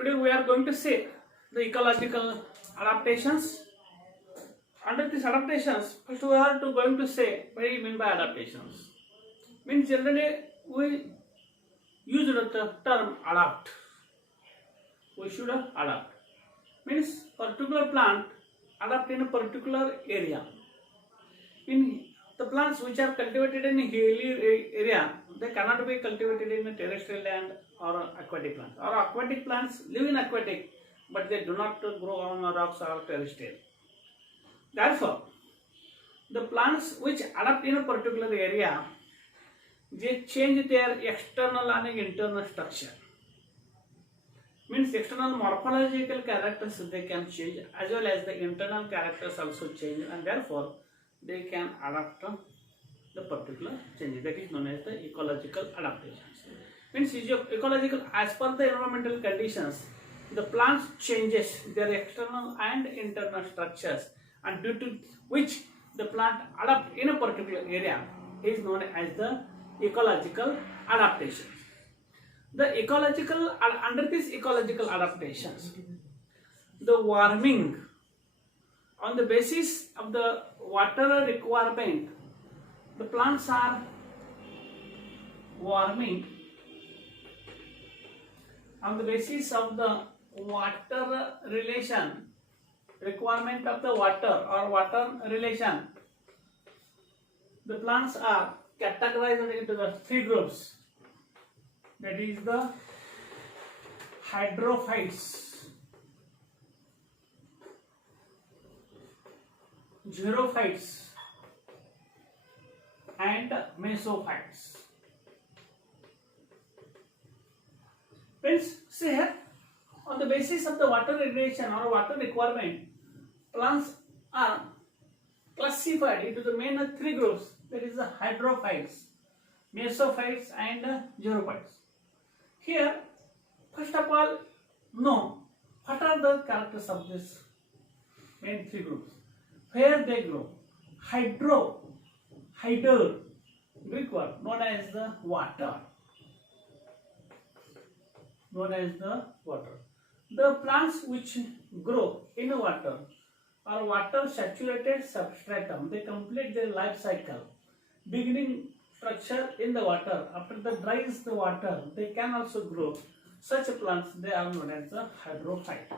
Today we are going to see the ecological adaptations. Under these adaptations, first we are going to say what do you mean by adaptations. Means generally we use the term adapt. We should adapt. Means particular plant adapt in a particular area. In the plants which are cultivated in a hilly area, they cannot be cultivated in a terrestrial land or aquatic plants. Or aquatic plants live in aquatic, but they do not grow on rocks or terrestrial. Therefore, the plants which adapt in a particular area, they change their external and internal structure. Means external morphological characters they can change, as well as the internal characters also change, and therefore they can adapt the particular change. That is known as the ecological adaptations. Means ecological, as per the environmental conditions, the plants changes their external and internal structures, and due to which the plant adapt in a particular area is known as the ecological adaptations. The ecological, under these ecological adaptations, the warming on the basis of the water requirement, the plants are warming on the basis of the water relation, requirement of the water or water relation. The plants are categorized into the three groups. That is the hydrophytes, xerophytes, and mesophytes. Means, see here, on the basis of the water regulation or water requirement, plants are classified into the main three groups. That is the hydrophytes, mesophytes, and xerophytes. Here, first of all, know what are the characters of this main three groups. Where they grow. Hydro, Greek word, known as the water. Known as the water. The plants which grow in water or water saturated substratum, they complete their life cycle. Beginning structure in the water, after that dries the water, they can also grow. Such plants, they are known as the hydrophyte.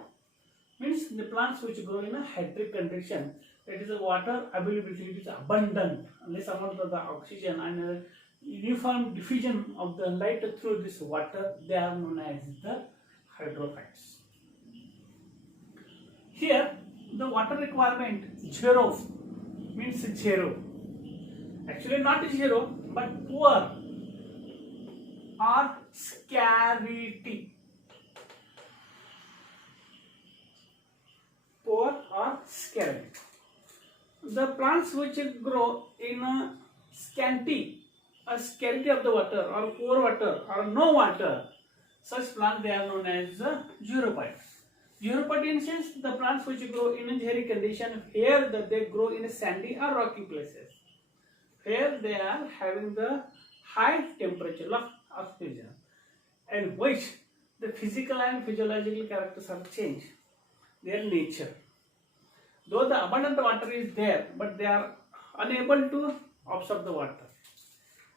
Means the plants which grow in a hydric condition, that is the water availability is abundant, less amount of the oxygen and uniform diffusion of the light through this water, they are known as the hydrophytes. Here, the water requirement zero means zero. Actually not zero, but poor or scarcity. Poor or scarcity. The plants which grow in a scarcity of the water or poor water or no water, such plants they are known as xerophytes. Xerophyte in sense the plants which grow in a xeric condition, here that they grow in sandy or rocky places. Here they are having the high temperature of oxygen, and which the physical and physiological characters are changed. Their nature. Though the abundant water is there, but they are unable to absorb the water.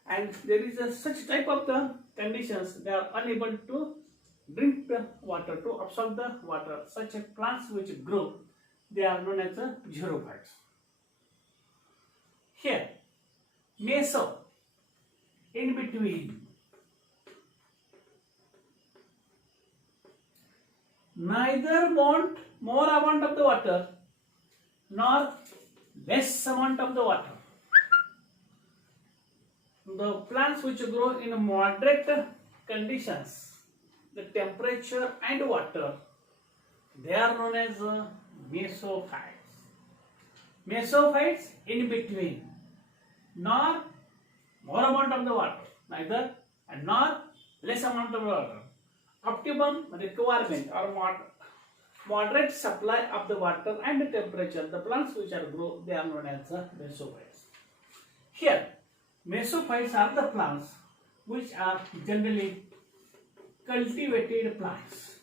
And there is such type of the conditions, they are unable to drink the water, to absorb the water. Such plants which grow, they are known as the xerophytes. Here, meso, in between. Neither want more amount of the water nor less amount of the water. The plants which grow in moderate conditions, the temperature and water, they are known as mesophytes. Mesophytes in between, nor more amount of the water, neither and nor less amount of water. Optimum requirement or moderate supply of the water and the temperature. The plants which are grow, they are known as mesophytes. Here, mesophytes are the plants which are generally cultivated plants.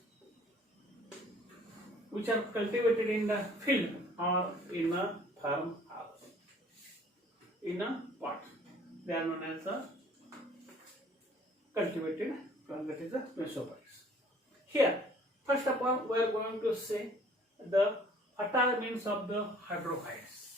which are cultivated in the field or in a farmhouse, in a pot. They are known as the cultivated plant, that is the mesophytes. Here, first of all, we are going to say the what are means of the hydrophytes.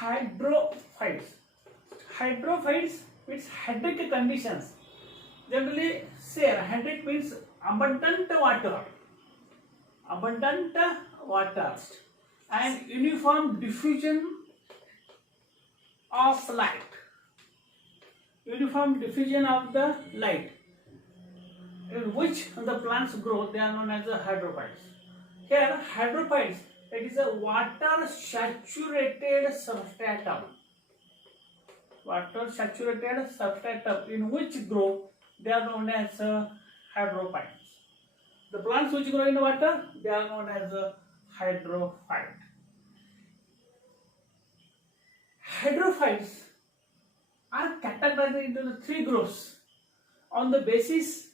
Hydrophytes. Hydrophytes means hydric conditions. Generally, say hydric means abundant water, and uniform diffusion of light. Uniform diffusion of the light in which the plants grow, they are known as the hydrophytes. Here, hydrophytes, it is a water saturated substratum. Water saturated substratum in which grow, they are known as hydrophytes. The plants which grow in the water, they are known as hydrophyte. Hydrophytes are categorized into the three groups on the basis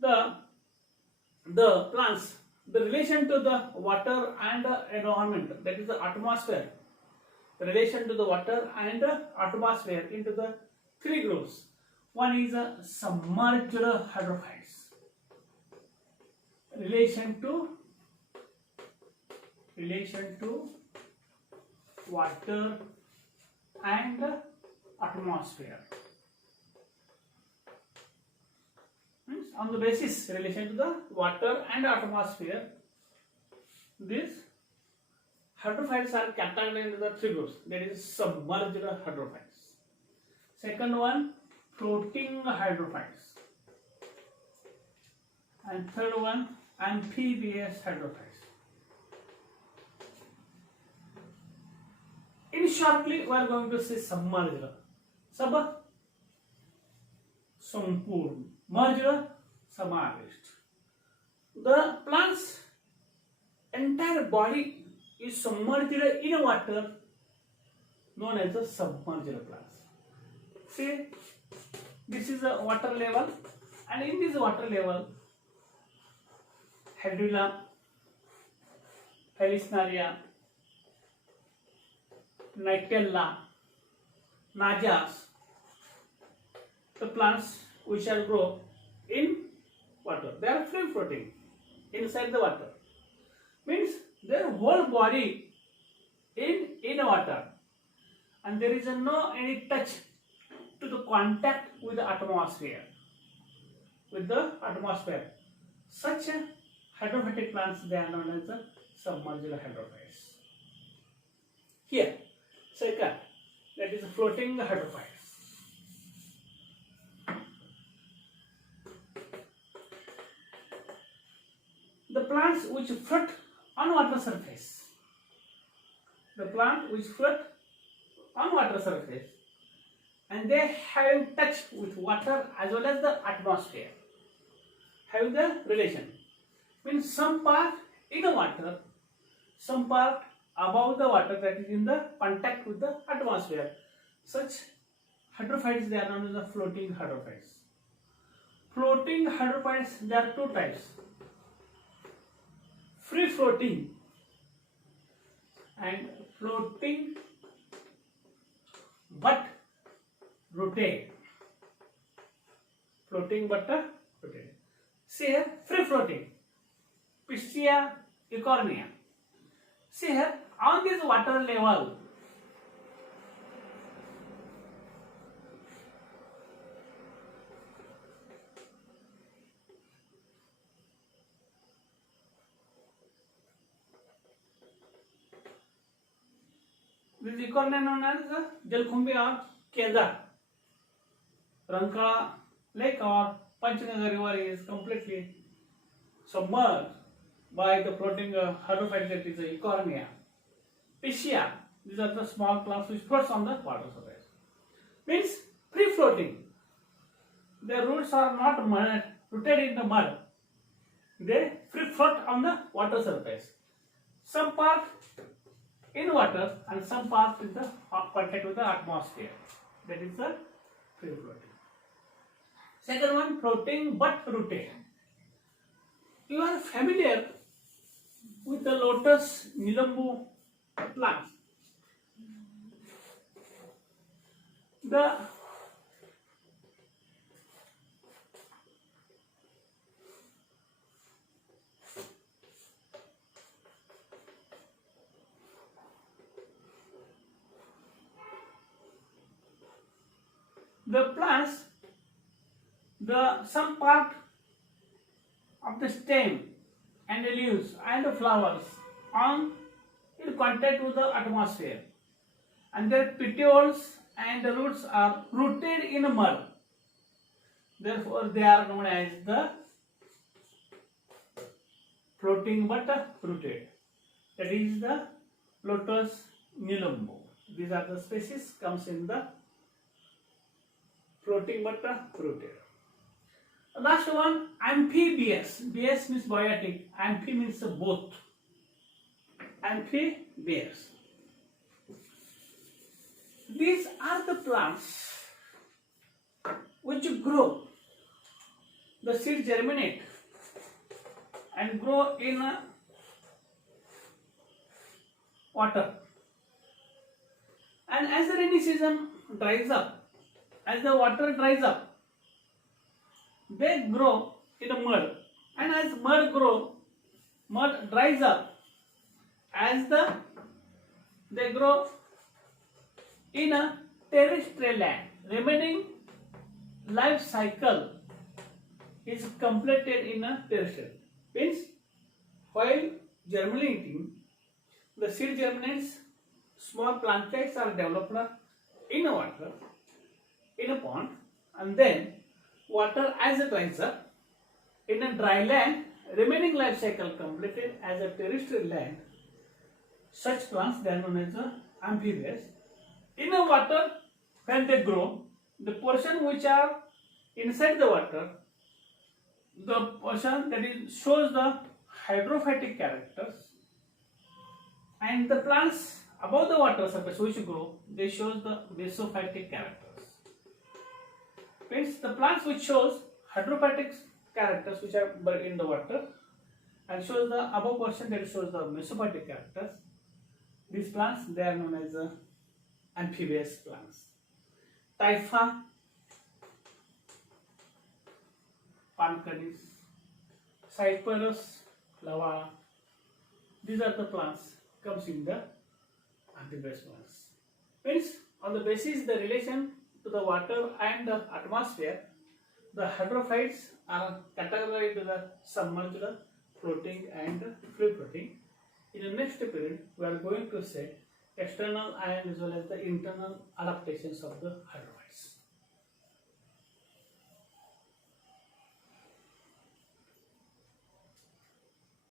the plants, the relation to the water and the environment, that is the atmosphere. The relation to the water and the atmosphere into the three groups. One is a submerged hydrophytes. Relation to water and atmosphere. Means on the basis relation to the water and atmosphere, these hydrophytes are categorized into the three groups. That is submerged hydrophytes. Second one, floating hydrophytes. And third one, amphibious hydrophytes. In shortly, we are going to say submerged. Sub, sampurn. Merged, समाविष्ट. The plant's entire body is submerged in water, known as the submerged plants. See, this is a water level, and in this water level, Hydrilla, Felisnaria, Nigella, Najas, the plants which are grow in water. They are free floating inside the water. Means their whole body in water, and there is no any touch to the contact with the atmosphere. Such hydrophytic plants, they are known as the submerged hydrophytes. Here, second, that is floating hydrophytes. The plants which float on water surface. The plant which float on water surface, and they have touch with water as well as the atmosphere. Have the relation. Means some part in the water, some part above the water, that is in the contact with the atmosphere. Such hydrophytes, they are known as the floating hydrophytes. Floating hydrophytes, there are two types. Free floating and floating but rotate. Floating but rotate. See here, free floating. Pistia eucornia. See here, on this water level, this eucornia known as Jalkumbhi or Kedar. Rankala lake or Panchganga river is completely submerged by the floating hydrophyte, that is the eucornia. Piscia, these are the small plants which floats on the water surface. Means free floating. Their roots are not rooted in the mud. They free float on the water surface. Some part in water and some parts in the contact with the atmosphere. That is the free floating. Second one, floating but rooted. You are familiar with the lotus nilambu plant. The plants, some part of the stem and the leaves and the flowers on in contact with the atmosphere, and their petioles and the roots are rooted in mud. Therefore, they are known as the floating but rooted. That is the lotus nilambu. These are the species comes in the floating but rooted. Last one, amphibious. Bias means biotic. Amphi means both. Amphibious. These are the plants which grow. The seeds germinate and grow in water. And as the rainy season dries up, as the water dries up, they grow in a mud, and as mud dries up, as they grow in a terrestrial land. Remaining life cycle is completed in a terrestrial. Means while germinating, the seed germinates, small plantlets are developed in a water, in a pond, and then water as it dries up in a dry land, remaining life cycle completed as a terrestrial land. Such plants, they are known as amphibious. In the water, when they grow, the portion which are inside the water, the portion that is shows the hydrophytic characters, and the plants above the water surface which grow, they shows the mesophytic characters. Means the plants which shows hydrophytic characters which are buried in the water, and shows the above portion that shows the mesophytic characters. These plants, they are known as amphibious plants. Typha, Pancadis, Cyperus, Lava. These are the plants comes in the amphibious plants. Means on the basis the relation to the water and the atmosphere, the hydrophytes are categorized into the submerged, floating and free floating. In the next period, we are going to say external and as well as the internal adaptations of the hydrophytes.